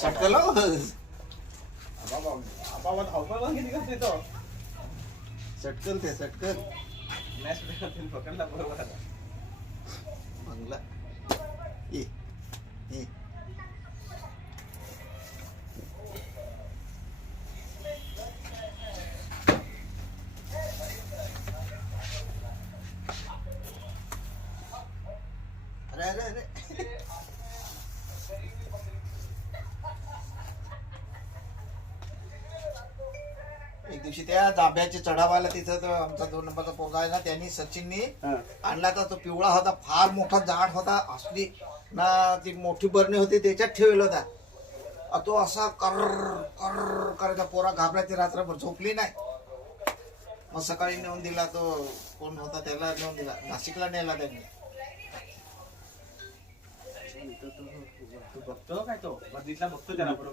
चटकलो चटकल ते चटकल पकडला बरोबर बंगला ये ये अरे अरे अरे एक दिवशी त्या जांभ्याच्या चढावाला तिथं तो आमचा 2 नंबरचा पोरगा आहे ना, त्यांनी सचिननी आणला तर तो पिवळा होता, फार मोठा जाड होता, असली ना ती मोठी बरणी होती त्याच्यात ठेवला होता. तो असा कर कर करायचा, पोरा घाबरायची, रात्रभर झोपली नाही. मग सकाळी नेऊन दिला, तो कोण होता त्याला नेऊन दिला, नाशिकला नेला त्यांनी. बघतो काय तो बघितला बघतो त्याला बरोबर.